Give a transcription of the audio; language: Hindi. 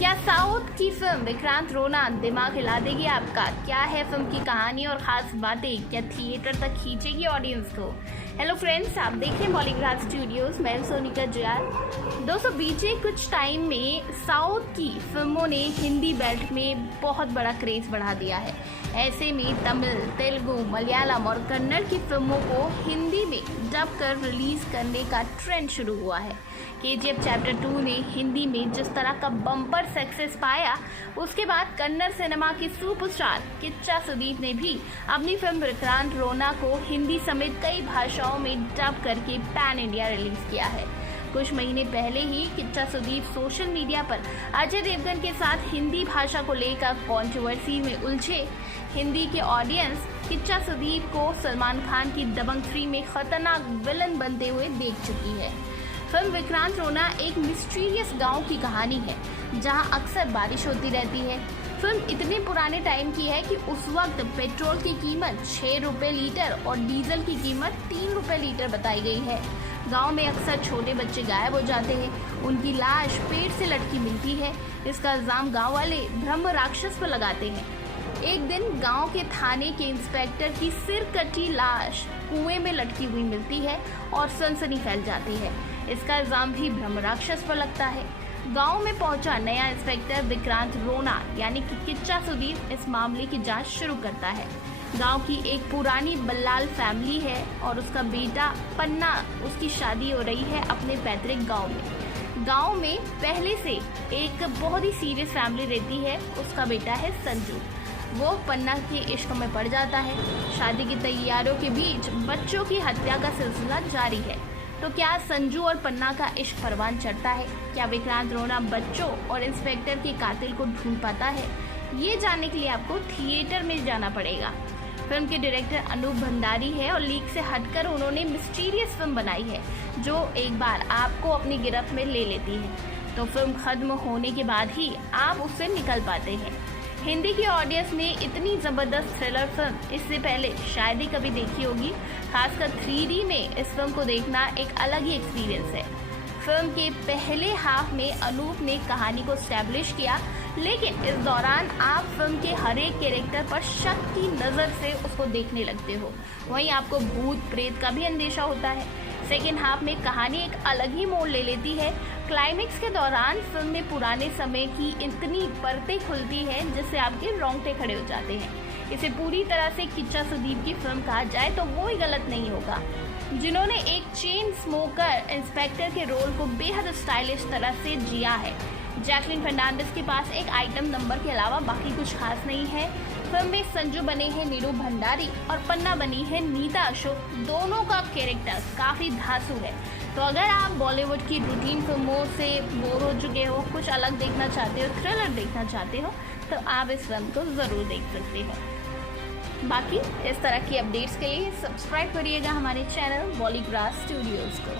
क्या साउथ की फिल्म विक्रांत रोना दिमाग हिला देगी आपका? क्या है फिल्म की कहानी और खास बातें? क्या थिएटर तक खींचेगी ऑडियंस को? हेलो फ्रेंड्स, आप देख रहे हैं बॉलीग्राफ स्टूडियोज। मैं सोनिका जयाल। दोस्तों, बीते कुछ टाइम में साउथ की फिल्मों ने हिंदी बेल्ट में बहुत बड़ा क्रेज बढ़ा दिया है। ऐसे में तमिल, तेलुगु, मलयालम और कन्नड़ की फिल्मों को हिंदी में डब कर रिलीज करने का ट्रेंड शुरू हुआ है। KGF चैप्टर 2 ने हिंदी में जिस तरह का बम्पर सक्सेस पाया, उसके बाद कन्नड़ सिनेमा के सुपरस्टार किच्चा सुदीप ने भी अपनी फिल्म विक्रांत रोना को हिंदी समेत कई भाषाओं में डब करके पैन इंडिया रिलीज किया है। कुछ महीने पहले ही किच्चा सुदीप सोशल मीडिया पर अजय देवगन के साथ हिंदी भाषा को लेकर कंट्रोवर्सी में उलझे। हिंदी के ऑडियंस किच्चा सुदीप को सलमान खान की दबंग 3 में खतरनाक विलन बनते हुए देख चुकी है। फिल्म विक्रांत रोना एक मिस्टीरियस गांव की कहानी है, जहां अक्सर बारिश होती रहती है। फिल्म इतने पुराने टाइम की है कि उस वक्त पेट्रोल की कीमत 6 रुपये लीटर और डीजल की कीमत 3 रुपये लीटर बताई गई है। गांव में अक्सर छोटे बच्चे गायब हो जाते हैं, उनकी लाश पेड़ से लटकी मिलती है। इसका इल्जाम गांव वाले ब्रह्म राक्षस पर लगाते हैं। एक दिन गांव के थाने के इंस्पेक्टर की सिर कटी लाश कुएं में लटकी हुई मिलती है और सनसनी फैल जाती है। इसका इल्जाम भी ब्रह्म राक्षस पर लगता है। गांव में पहुंचा नया इंस्पेक्टर विक्रांत रोना यानी कि किच्चा सुदीप इस मामले की जांच शुरू करता है। गांव की एक पुरानी बल्लाल फैमिली है और उसका बेटा पन्ना, उसकी शादी हो रही है अपने पैतृक गांव में। गांव में पहले से एक बहुत ही सीरियस फैमिली रहती है। उसका बेटा है संजू। वो पन्ना के इश्क में पड़ जाता है। शादी की तैयारियों के बीच बच्चों की हत्या का सिलसिला जारी है। तो क्या संजू और पन्ना का इश्क परवान चढ़ता है? क्या विक्रांत रोना बच्चों और इंस्पेक्टर के कातिल को ढूंढ पाता है? ये जानने के लिए आपको थिएटर में जाना पड़ेगा। फिल्म के डायरेक्टर अनूप भंडारी है और लीक से हटकर उन्होंने मिस्टीरियस फिल्म बनाई है, जो एक बार आपको अपनी गिरफ्त में ले लेती है। तो फिल्म खत्म होने के बाद ही आप उससे निकल पाते हैं। हिंदी की ऑडियंस ने इतनी ज़बरदस्त थ्रिलर फिल्म इससे पहले शायद ही कभी देखी होगी। खासकर 3D में इस फिल्म को देखना एक अलग ही एक्सपीरियंस है। फिल्म के पहले हाफ में अनूप ने कहानी को स्टैब्लिश किया, लेकिन इस दौरान आप फिल्म के हर एक कैरेक्टर पर शक की नज़र से उसको देखने लगते हो। वहीं आपको भूत प्रेत का भी अंदेशा होता है। सेकेंड हाफ में कहानी एक अलग ही मोड़ ले लेती है। क्लाइमेक्स के दौरान फिल्म में पुराने समय की इतनी परतें खुलती हैं जिससे आपके रोंगटे खड़े हो जाते हैं। इसे पूरी तरह से किच्चा सुदीप की फिल्म कहा जाए तो वो ही गलत नहीं होगा, जिन्होंने एक चेन स्मोकर इंस्पेक्टर के रोल को बेहद स्टाइलिश तरह से जिया है। जैकलीन फर्नांडिस के पास एक आइटम नंबर के अलावा बाकी कुछ खास नहीं है। फिल्म में संजू बने हैं नीरू भंडारी और पन्ना बनी है नीता अशोक। दोनों का कैरेक्टर काफ़ी धांसू है। तो अगर आप बॉलीवुड की रूटीन फिल्मों से बोर हो चुके हो, कुछ अलग देखना चाहते हो, थ्रिलर देखना चाहते हो, तो आप इस फिल्म को ज़रूर देख सकते हो। बाकी इस तरह की अपडेट्स के लिए सब्सक्राइब करिएगा हमारे चैनल बॉलीग्राफ स्टूडियोज़ को।